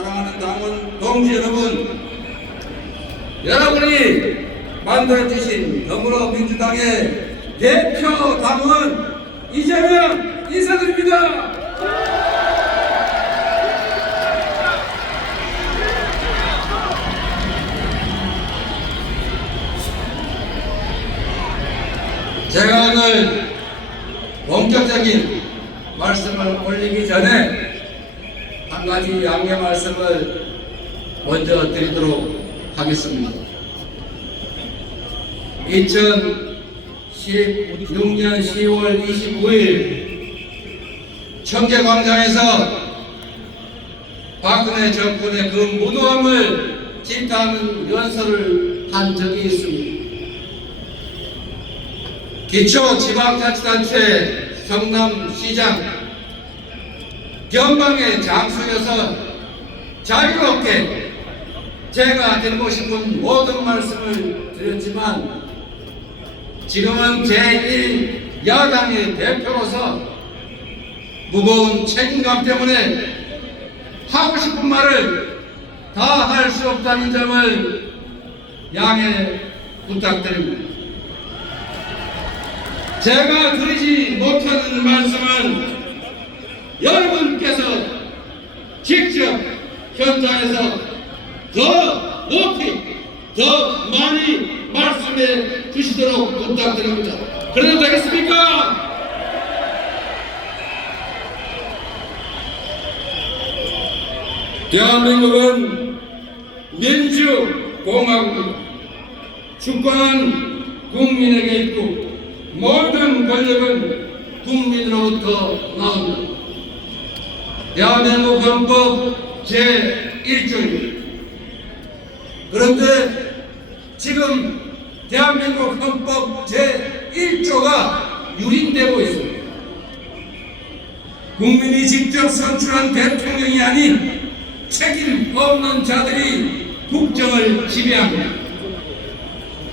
사랑하는 당원 동지 여러분, 여러분이 만들어주신 더불어민주당의 대표 당원 이재명 인사드립니다. 제가 오늘 본격적인 말씀을 올리기 전에 한 가지 양해 말씀을 먼저 드리도록 하겠습니다. 2016년 10월 29일 청계광장에서 박근혜 정권의 그 무도함을 질타하는 연설을 한 적이 있습니다. 기초지방자치단체 성남시장 변방의 장소여서 자유롭게 제가 드리고 싶은 모든 말씀을 드렸지만, 지금은 제1야당의 대표로서 무거운 책임감 때문에 하고 싶은 말을 다 할 수 없다는 점을 양해 부탁드립니다. 제가 드리지 못하는 말씀은 여러분께서 직접 현장에서 더 높이 더 많이 말씀해 주시도록 부탁드립니다. 그래도 되겠습니까? 대한민국은 민주공화국입니다. 주권은 국민에게 있고 모든 권력은 국민으로부터 나옵니다. 대한민국 헌법 제1조입니다. 그런데 지금 대한민국 헌법 제1조가 유린되고 있습니다. 국민이 직접 선출한 대통령이 아닌 책임 없는 자들이 국정을 지배합니다.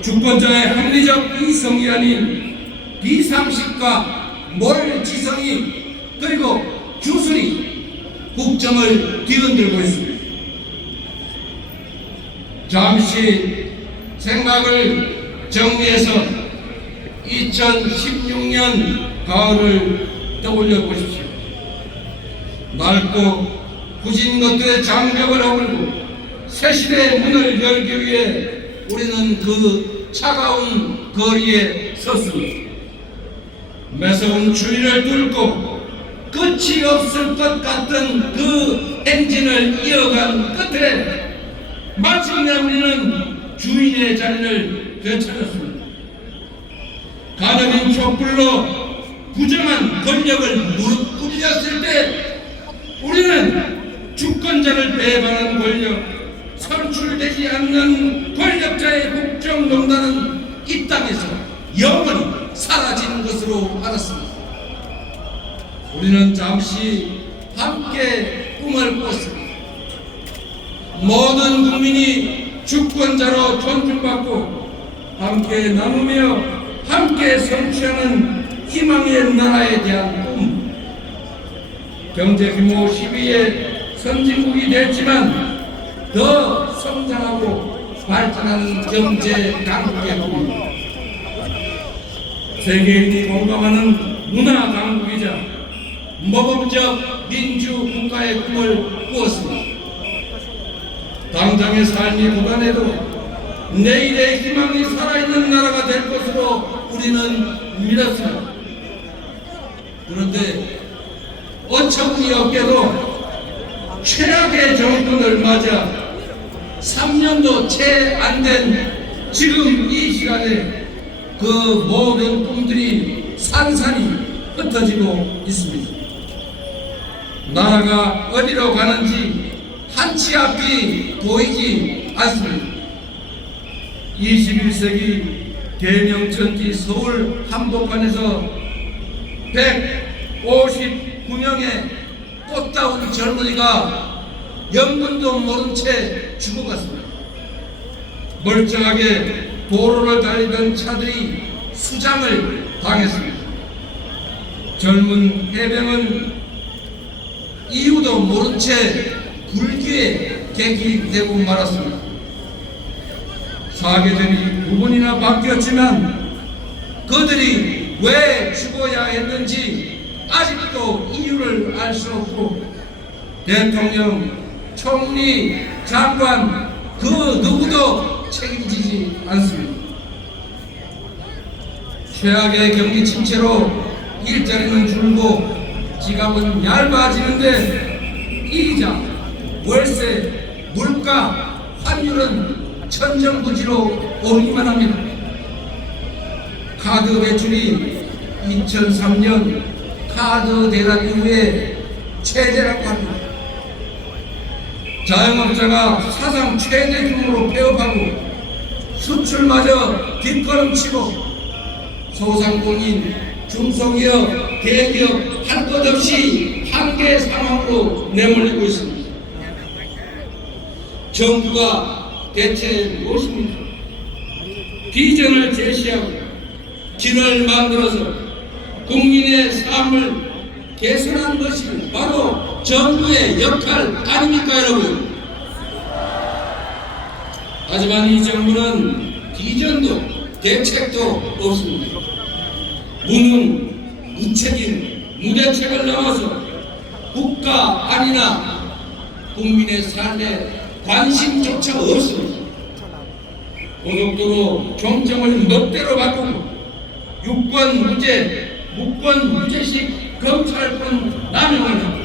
주권자의 합리적 이성이 아닌 비상식과 몰지성이 그리고 주술이 국정을 뒤흔들고 있습니다. 잠시 생각을 정리해서 2016년 가을을 떠올려 보십시오. 낡고 후진 것들의 장벽을 허물고 새 시대의 문을 열기 위해 우리는 그 차가운 거리에 섰습니다. 매서운 추위를 뚫고 끝이 없을 것 같던 그 행진을 이어간 끝에 마침내 우리는 주인의 자리를 되찾았습니다. 가녀린 촛불로 부정한 권력을 무릎 꿇렸을 때 우리는 주권자를 배반한 권력, 선출되지 않는 권력자의 국정농단은 이 땅에서 영원히 사라진 것으로 알았습니다. 우리는 잠시 함께 꿈을 꿨습니다. 모든 국민이 주권자로 존중받고 함께 나누며 함께 성취하는 희망의 나라에 대한 꿈. 경제 규모 12의 선진국이 됐지만 더 성장하고 발전하는 경제 강국의 꿈. 세계인이 공감하는 문화 강국이자 모범적 민주 국가의 꿈을 꾸었습니다. 당장의 삶이 고단해도 내일의 희망이 살아있는 나라가 될 것으로 우리는 믿었습니다. 그런데 어처구니 없게도 최악의 정권을 맞아 3년도 채 안 된 지금 이 시간에 그 모든 꿈들이 산산이 흩어지고 있습니다. 나라가 어디로 가는지 한치 앞이 보이지 않습니다. 21세기 대명천지 서울 한복판에서 159명의 꽃다운 젊은이가 연분도 모른 채 죽어갔습니다. 멀쩡하게 도로를 달리던 차들이 수장을 당했습니다. 젊은 해병은 이유도 모른 채 불길에 계기되고 말았습니다. 사계절이 두 번이나 바뀌었지만 그들이 왜 죽어야 했는지 아직도 이유를 알 수 없고 대통령, 총리, 장관 그 누구도 책임지지 않습니다. 최악의 경기 침체로 일자리는 줄고 지갑은 얇아지는데 이자, 월세, 물가, 환율은 천정부지로 오르기만 합니다. 카드 배출이 2003년 카드 대란 이후에 최대라고 합니다. 자영업자가 사상 최대 규모로 폐업하고 수출마저 뒷걸음치고 소상공인, 중소기업, 대기업 할 것 없이 한계 상황으로 내몰리고 있습니다. 정부가 대체 무엇입니까? 비전을 제시하고 길을 만들어서 국민의 삶을 개선하는 것이 바로 정부의 역할 아닙니까, 여러분? 하지만 이 정부는 비전도 대책도 없습니다. 무능, 무책임, 무대책을 넘어서 국가 안이나 국민의 삶에 관심조차 없습니다. 고속도로 종점을 멋대로 바꾸고 유권 무죄, 무권 무죄식 검찰권 남용을 하고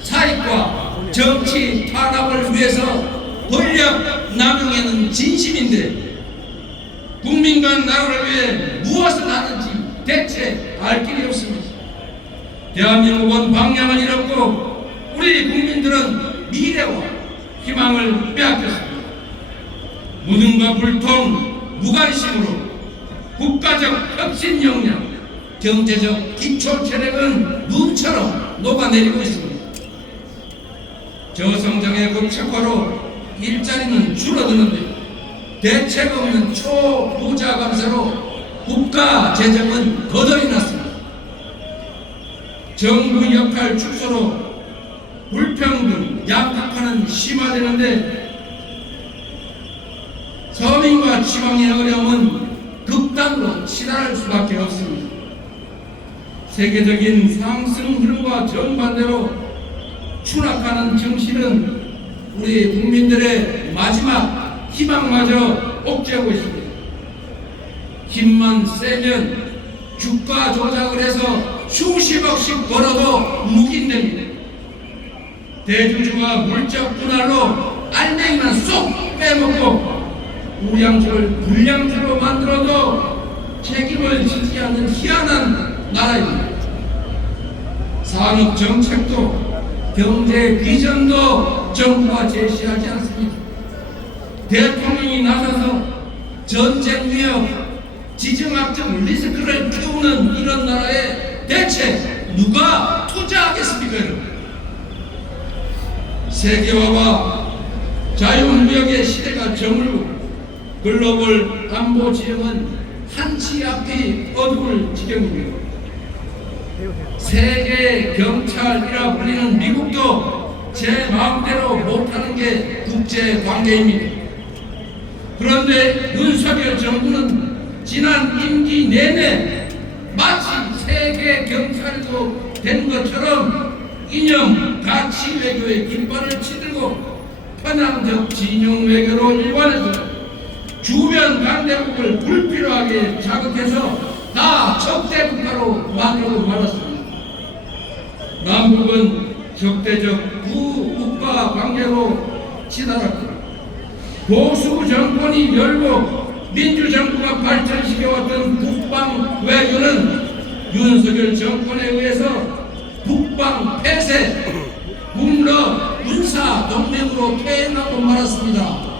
사익과 정치 탄압을 위해서 권력 남용에는 진심인데 국민과 나라를 위해 무엇을 하는지 대체 알 길이 없습니다. 대한민국은 방향을 잃었고 우리 국민들은 미래와 희망을 빼앗겼습니다. 무능과 불통, 무관심으로 국가적 혁신 역량, 경제적 기초 체력은 눈처럼 녹아내리고 있습니다. 저성장의 급착화로 일자리는 줄어드는데 대책 없는 초부자 감세로 국가 재정은 거덜이 났습니다. 정부 역할 축소로 불평등, 양극화는 심화되는데 서민과 지방의 어려움은 극단으로 치달을 수밖에 없습니다. 세계적인 상승 흐름과 정반대로 추락하는 정신은 우리 국민들의 마지막 희망마저 옥죄고 있습니다. 힘만 세면 주가 조작을 해서 수십억씩 벌어도 묵인됩니다. 대주주가 물적 분할로 알맹이만 쏙 빼먹고 우량주를 불량주로 만들어도 책임을 지지 않는 희한한 나라입니다. 산업 정책도 경제 비전도 정부가 제시하지 않습니다. 대통령이 나서서 전쟁 위협, 지정학적 리스크를 키우는 이런 나라에 대체 누가 투자하겠습니까, 여러분? 세계화와 자유무역의 시대가 저물고 글로벌 안보 지형은 한치 앞이 어두울 지경입니다. 세계 경찰이라 불리는 미국도 제 마음대로 못하는 게 국제 관계입니다. 그런데 윤석열 정부는 지난 임기 내내 마치 세계 경찰도 된 것처럼 이념 가치 외교의 깃발을 치들고 편향적 진영 외교로 일관해서 주변 강대국을 불필요하게 자극해서 다 적대 국가로 만들고 말았습니다. 남북은 적대적 부국가 관계로 치달았고 보수 정권이 멸고 민주정부가 발전시켜왔던 북방 외교는 윤석열 정권에 의해서 북방 폐쇄, 북러 군사 동맹으로 퇴행하고 말았습니다.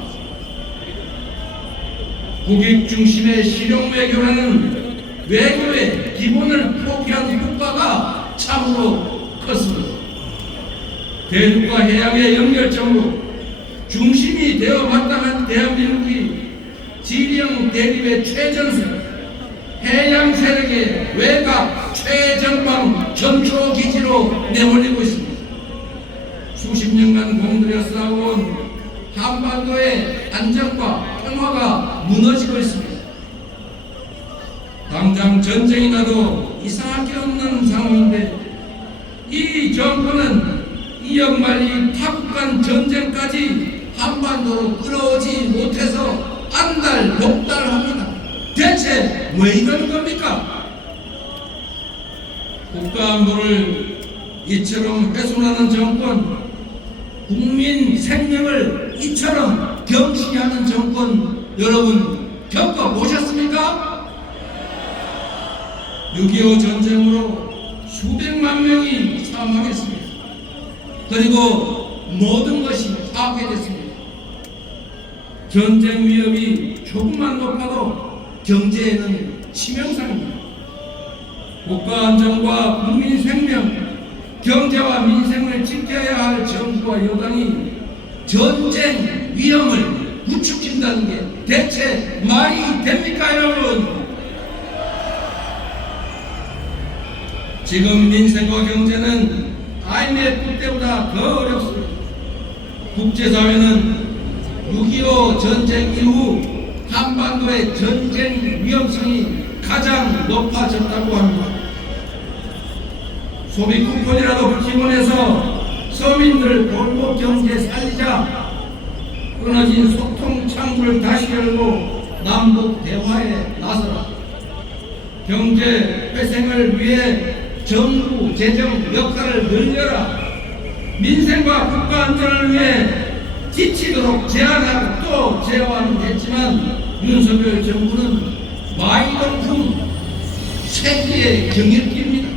국익 중심의 실용 외교라는 외교의 기본을 포기한 국가가 참으로 컸습니다. 대륙과 해양의 연결점으로 중심이 되어 마땅한 대한민국이 지리형 대립의 최전선, 해양 세력의 외곽 최전방 전초기지로 내몰리고 있습니다. 수십 년간 공들여 쌓아온 한반도의 안정과 평화가 무너지고 있습니다. 당장 전쟁이 나도 이상할 게 없는 상황인데 이 정권은 이역만리 타국 간 전쟁까지 한반도로 끌어오지 못해서 안달복달합니다. 대체 왜 이러는 겁니까? 국가안보를 이처럼 훼손하는 정권, 국민 생명을 이처럼 경시하는 정권, 여러분 겪어보셨습니까? 6.25 전쟁으로 수백만 명이 사망했습니다. 그리고 모든 것이 파괴됐습니다. 전쟁 위협이 조금만 높아도 경제에는 치명상입니다. 국가 안전과 국민 생명, 경제와 민생을 지켜야 할 정부와 여당이 전쟁 위험을 부추긴다는 게 대체 말이 됩니까, 여러분? 지금 민생과 경제는 IMF 때보다 더 어렵습니다. 국제사회는 6.25 전쟁 이후 한반도의 전쟁 위험성이 가장 높아졌다고 합니다. 소비 쿠폰이라도 기본해서 서민들 골목 경제 살리자, 끊어진 소통 창구를 다시 열고 남북 대화에 나서라. 경제 회생을 위해 정부 재정 역할을 늘려라. 민생과 국가 안전을 위해 지치도록 제안하고 또 제안은 했지만 윤석열 정부는 마이동풍 세기의 경역기입니다.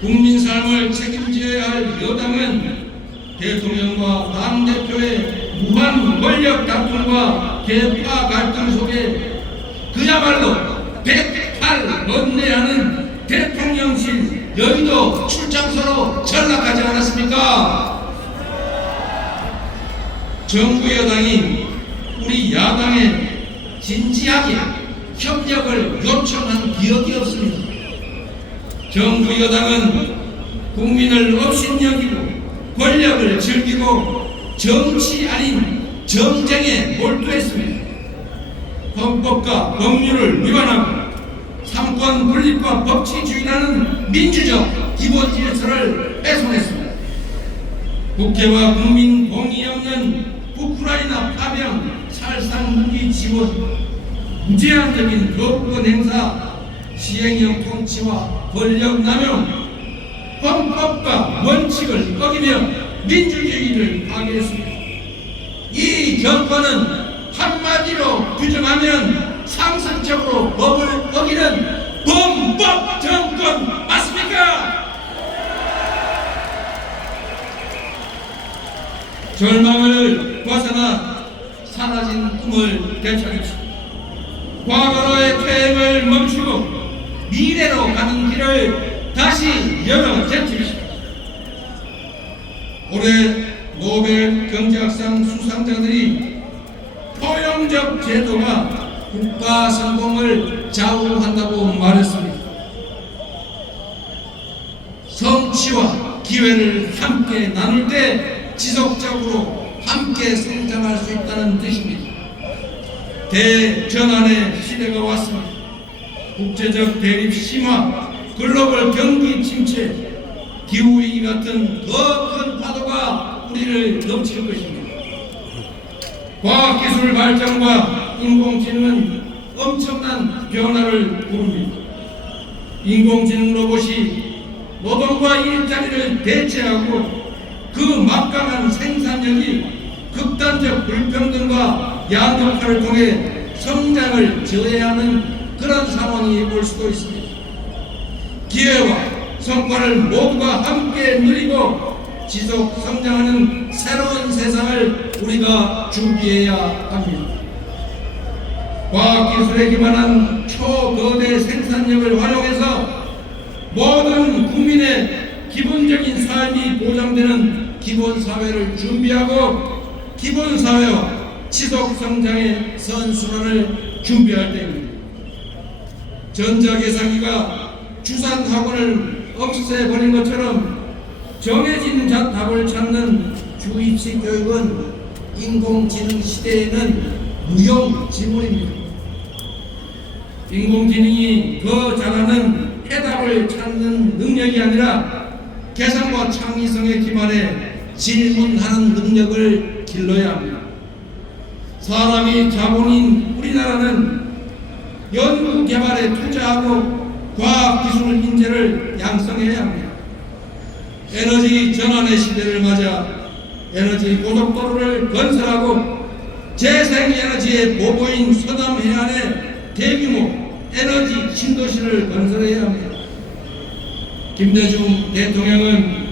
국민 삶을 책임져야 할 여당은 대통령과 당대표의 무한 권력 다툼과 계파 갈등 속에 그야말로 108 번뇌하는 대통령실 여의도 출장소로 전락하지 않았습니까? 정부 여당이 우리 야당에 진지하게 협력을 요청한 기억이 없습니다. 정부 여당은 국민을 업신여기고 권력을 즐기고 정치 아닌 정쟁에 몰두했습니다. 헌법과 법률을 위반하고 삼권 분립과 법치주의라는 민주적 기본 질서를 훼손했습니다. 국회와 국민 동의 없는 우크라이나 파병, 살상 무기 지원, 무제한적인 거부권 행사, 시행령 통치와 권력 남용, 헌법과 원칙을 어기며 민주주의를 파괴했습니다. 이 정권은 한마디로 규정하면 상습적으로 법을 어기는 범법 정권 맞습니까? 절망을 벗어나 사라진 꿈을 되찾읍시다. 과거로의 퇴행을 멈추고 미래로 가는 길을 다시 열어 제칩시다. 올해 노벨 경제학상 수상자들이 포용적 제도가 국가 성공을 좌우한다고 말했습니다. 성취와 기회를 함께 나눌 때 지속적으로 함께 성장할 수 있다는 뜻입니다. 대전환의 시대가 왔습니다. 국제적 대립 심화, 글로벌 경기 침체, 기후위기 같은 더 큰 파도가 우리를 넘칠 것입니다. 과학기술 발전과 인공지능은 엄청난 변화를 부릅니다. 인공지능 로봇이 노동과 일자리를 대체하고 그 막강한 생산력이 극단적 불평등과 양극화를 통해 성장을 저해하는 그런 상황이 올 수도 있습니다. 기회와 성과를 모두가 함께 누리고 지속 성장하는 새로운 세상을 우리가 준비해야 합니다. 과학기술에 기반한 초거대 생산력을 활용해서 모든 국민의 기본적인 삶이 보장되는 기본사회를 준비하고 기본사회와 지속성장의 선순환을 준비할 때입니다. 전자계산기가 주산학원을 없애버린 것처럼 정해진 답을 찾는 주입식 교육은 인공지능 시대에는 무용지물입니다. 인공지능이 더 잘하는 해답을 찾는 능력이 아니라 개성과 창의성에 기반해 질문하는 능력을 길러야 합니다. 사람이 자본인 우리나라는 연구개발에 투자하고 과학기술 인재를 양성해야 합니다. 에너지 전환의 시대를 맞아 에너지 고속도로를 건설하고 재생에너지의 보고인 서남 해안에 대규모 에너지 신도시를 건설해야 합니다. 김대중 대통령은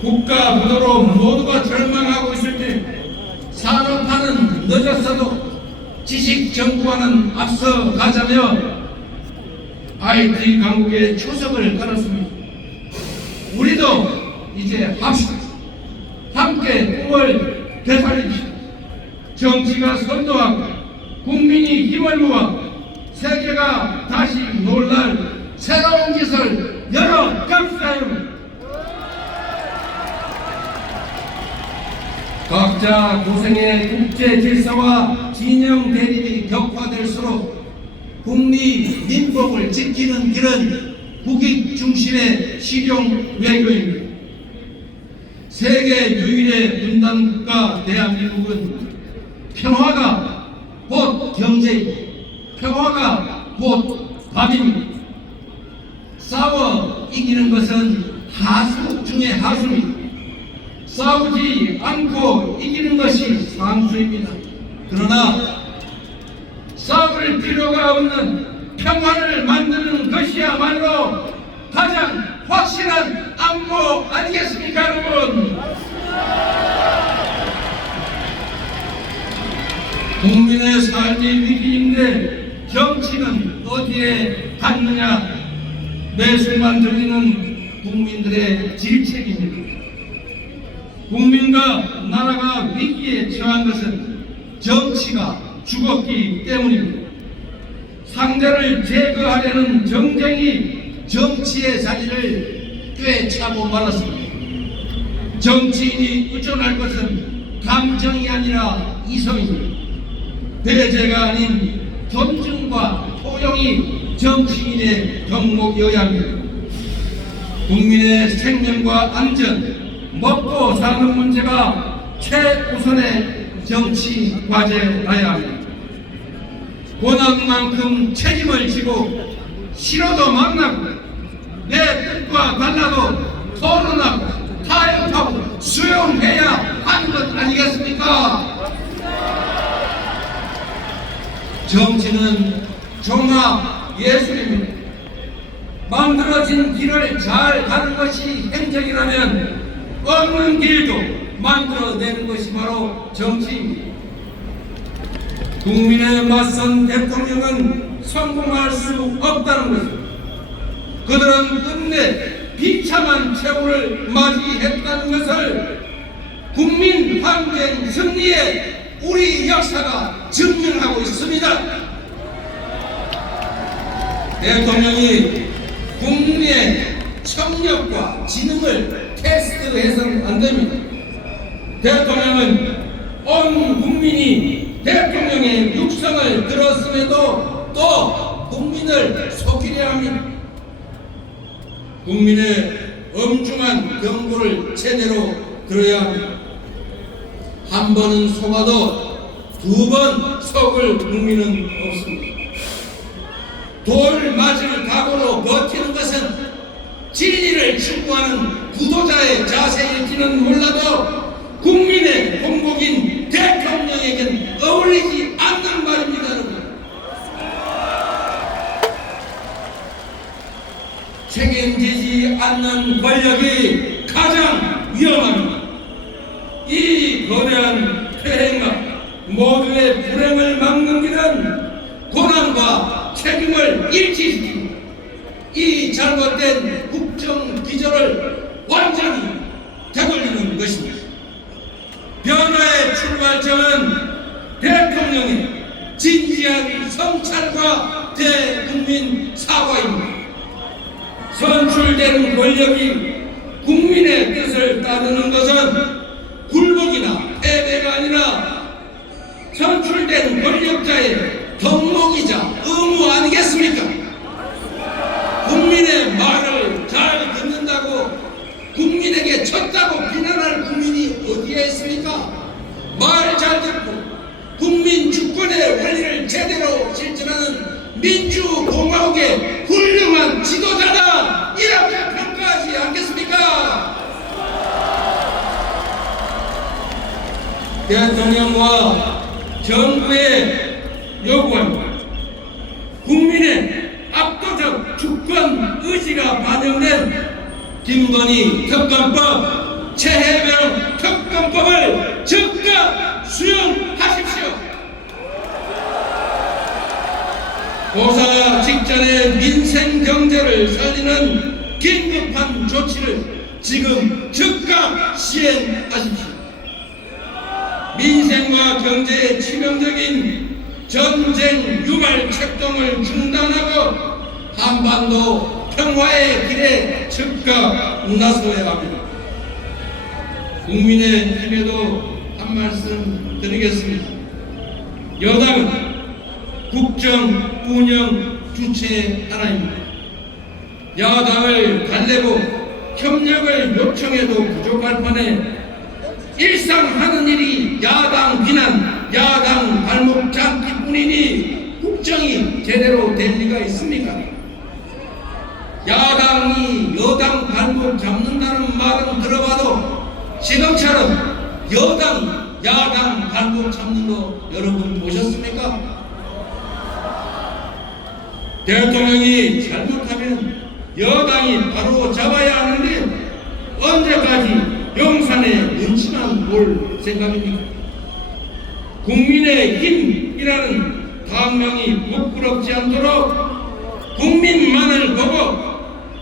국가 부도로 모두가 절망하고 있을 때 산업화는 늦었어도 지식정부와는 앞서 가자며 IT 강국의 초석을 걸었습니다. 우리도 이제 합시다. 함께 꿈을 되살립시다. 정치가 선도하고 국민이 힘을 모아 세계가 다시 놀랄 새로운 짓을 열어갑시다. 각자 고생의 국제 질서와 진영 대립이 격화될수록 국리 민복을 지키는 길은 국익 중심의 실용 외교입니다. 세계 유일의 분단국가 대한민국은 평화가 곧 경제이고 평화가 곧 밥입니다. 싸워 이기는 것은 하수 중의 하수입니다. 싸우지 않고 이기는 것이 상수입니다. 그러나 싸울 필요가 없는 평화를 만드는 것이야말로 가장 확실한 안보 아니겠습니까, 여러분? 국민의 삶이 위기인데 정치는 어디에 갔느냐? 매순간 들리는 국민들의 질책입니다. 국민과 나라가 위기에 처한 것은 정치가 죽었기 때문입니다. 상대를 제거하려는 정쟁이 정치의 자리를 꿰차고 말았습니다. 정치인이 의존할 것은 감정이 아니라 이성입니다. 대제가 아닌 존중과 포용이 정치인의 덕목이어야 합니다. 국민의 생명과 안전, 먹고 사는 문제가 최우선의 정치 과제라야 합니다. 권한만큼 책임을 지고 싫어도 만나고 내 뜻과 달라도 토론하고 타협하고 수용해야 하는 것 아니겠습니까? 정치는 종합 예술입니다. 만들어진 길을 잘 가는 것이 행정이라면 없는 길도 만들어내는 것이 바로 정치입니다. 국민에 맞선 대통령은 성공할 수 없다는 것입니다. 그들은 끝내 비참한 최후를 맞이했다는 것을 국민 항쟁 승리에 우리 역사가 증명하고 있습니다. 대통령이 국민의 청력과 지능을 테스트해서는 안 됩니다. 대통령은 온 국민이 대통령의 육성을 들었음에도 또 국민을 속이려 합니다. 국민의 엄중한 경고를 제대로 들어야 합니다. 한 번은 속아도 두 번 속을 국민은 없습니다. 돌 맞을 각오로 버티는 것은 진리를 추구하는 구도자의 자세일지는 몰라도 국민의 공복인 대통령에겐 어울리지 않는 말입니다, 여러분. 책임지지 않는 권력이 가장 위험합니다. 이 거대한 폐행과 모두의 불행을 막는 길은 고난과 책임을 일치시키고 이 잘못된 국정 기조를 완전히 되돌리는 것입니다. 변화의 출발점은 대통령의 진지한 성찰과 대국민 사과입니다. 선출된 권력이 국민의 뜻을 따르는 것은 굴복이나 패배가 아니라 선출된 권력자의 덕목이자 의무 아니겠습니까? 국민의 말을 잘 듣는다고 국민에게 쳤다고 비난할 국민이 어디에 있습니까? 말 잘 듣고 국민 주권의 원리를 제대로 실천하는 민주공화국의 훌륭한 지도자다, 이렇게 평가하지 않겠습니까? 대통령과 정부의 요구합니다. 국민의 압도적 주권 의지가 반영된 김건희 특검법, 최혜병 특검법을 즉각 수용하십시오. 고사 직전의 민생 경제를 살리는 긴급한 조치를 지금 즉각 시행하십시오. 민생과 경제에 치명적인 전쟁 유발 책동을 중단하고 한반도 평화의 길에 즉각 나서야 합니다. 국민의힘에도 한 말씀 드리겠습니다. 여당은 국정 운영 주체 하나입니다. 야당을 달래고 협력을 요청해도 부족할 판에 일상 하는 일이 야당 비난, 야당 발목 잡기뿐이니 국정이 제대로 될 리가 있습니까? 야당이 여당 발목 잡는다는 말은 들어봐도 지금처럼 여당이 야당 발목 잡는 거 여러분 보셨습니까? 대통령이 잘못하면 여당이 바로 잡아야 하는데 언제까지 용산에 눈치만 볼 생각입니까? 국민의힘이라는 당명이 부끄럽지 않도록 국민만을 보고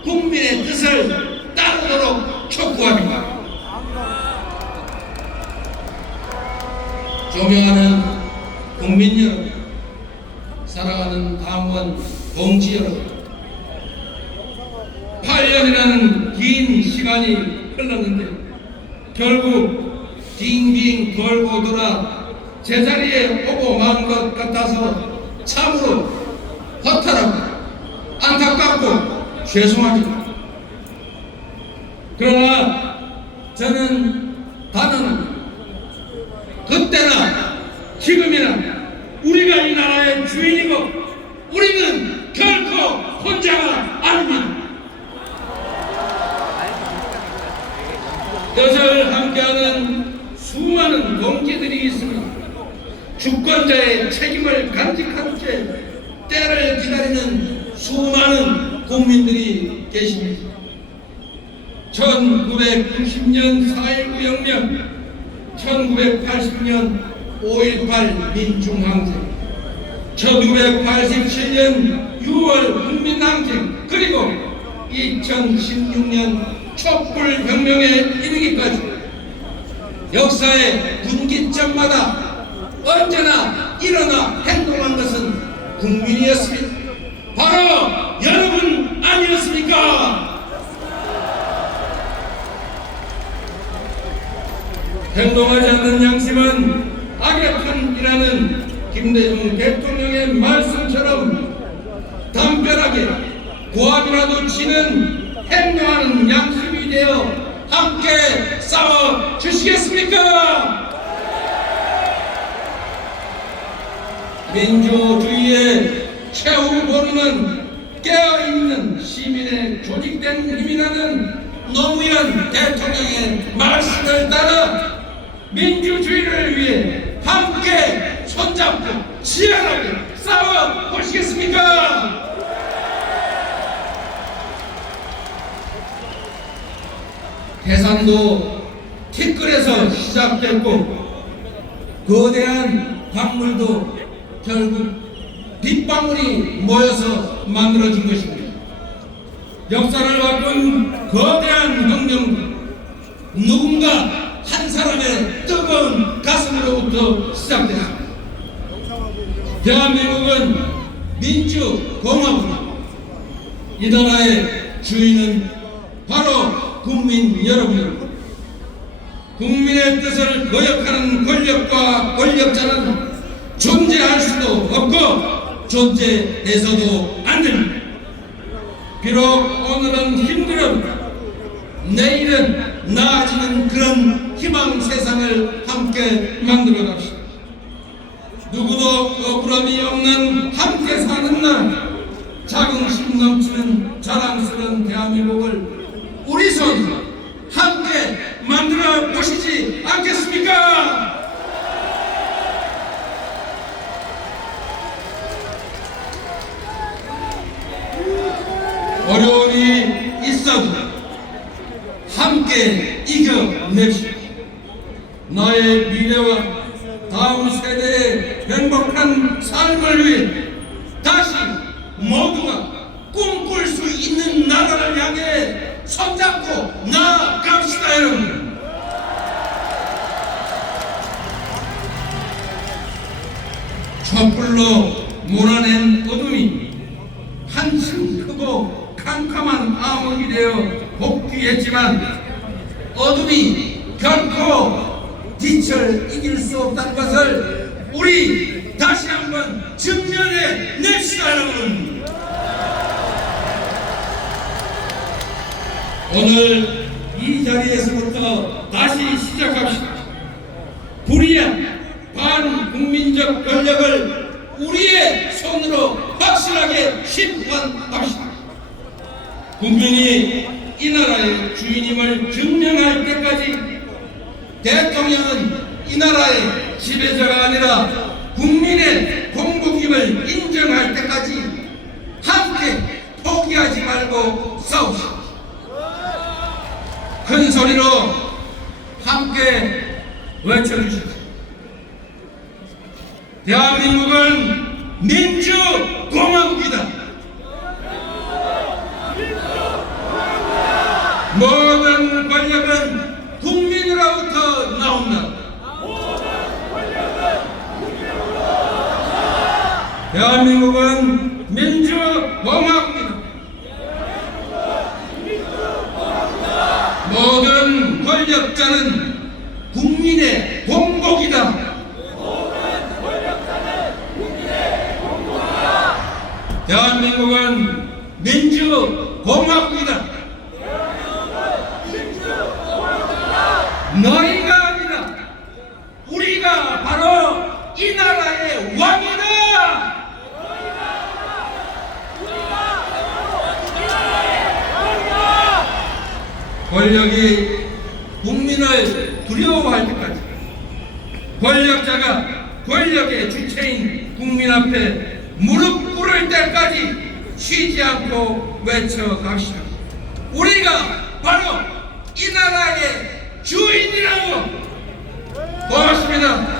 국민의 뜻을 따르도록 촉구합니다. 존경하는 국민 여러분, 사랑하는 당원 동지 여러분, 8년이라는 긴 시간이 흘렀는데 결국 빙빙 돌고 돌아 제자리에 오고 만 것 같아서 참으로 허탈하고 안타깝고 죄송합니다. 그러나 저는 단언합니다. 그때나 지금이나 우리가 이 나라의 주인이고 우리는 결코 혼자가 아닙니다. 뜻을 함께하는 수많은 동지들이 있습니다. 주권자의 책임을 간직한 채 때를 기다리는 수많은 국민들이 계십니다. 1990년 4.19 혁명, 1980년 5.18 민중항쟁, 1987년 6월 국민항쟁, 그리고 2016년 촛불혁명에 이르기까지 역사의 분기점마다 언제나 일어나 행동한 것은 국민이었습니다. 바로 여러분 아니었습니까? 행동하지 않는 양심은 악의 편이라는 김대중 대통령의 말씀처럼 담벼락에 고함이라도 치는 행동하는 양심이 되어 함께 싸워 주시겠습니까? 민주주의의 최후 보루는 깨어있는 시민의 조직된 힘이라는 노무현 대통령의 말씀을 따라 민주주의를 위해 함께 손잡고 치열하게 싸워 보시겠습니까? 해산도 티끌에서 시작됐고 거대한 광물도 결국 빗방울이 모여서 만들어진 것입니다. 역사를 바꾼 거대한 혁명도 누군가 한 사람의 뜨거운 가슴으로부터 시작됐습니다. 대한민국은 민주공화국입니다. 이 나라의 주인은 바로 국민 여러분입니다. 국민의 뜻을 거역하는 권력과 권력자는 존재할 수도 없고 존재해서도 안 됩니다. 비록 오늘은 힘들어도 내일은 나아지는 그런 희망 세상을 함께 만들어 갑시다. 누구도 억울함이 없는 함께 사는 날, 자긍심 넘치는 자랑스러운 대한민국을 우리 손으로 함께 만들어 보시지 않겠습니까? 어려움이 있어도 함께 이겨냅시다. 나의 미래와 다음 세대의 행복한 삶을 위해 다시 모두가 꿈꿀 수 있는 나라를 향해 손잡고 나아갑시다, 여러분. 촛불로 몰아낸 어둠이 한층 크고 캄캄한 암흑이 되어 복귀했지만 어둠이 결코 빛을 이길 수 없다는 것을 우리 다시 한번 증명해 냅시다, 여러분. 오늘 이 자리에서부터 다시 시작합시다. 불의한 반국민적 권력을 우리의 손으로 확실하게 심판합시다. 국민이 이 나라의 주인임을 증명할 때까지 대통령은 이 나라의 지배자가 아니라 국민의 공복임을 인정할 때까지 함께 포기하지 말고 싸웁시다. 큰 소리로 함께 외쳐주십시오. 대한민국은 민주공화국이다. 모든 권력은 국민으로부터 나온다. 대한민국은 민주공화국이다. 모든 권력자는 국민의 공복이다. 대한민국은 민주공화국이다. 너희가 아니라 우리가 바로 이 나라의 왕이다. 권력이 국민을 두려워할 때까지, 권력자가 권력의 주체인 국민 앞에 무릎 꿇을 때까지 쉬지 않고 외쳐갑시다. 우리가 바로 이 나라의 주인이라고. 고맙습니다.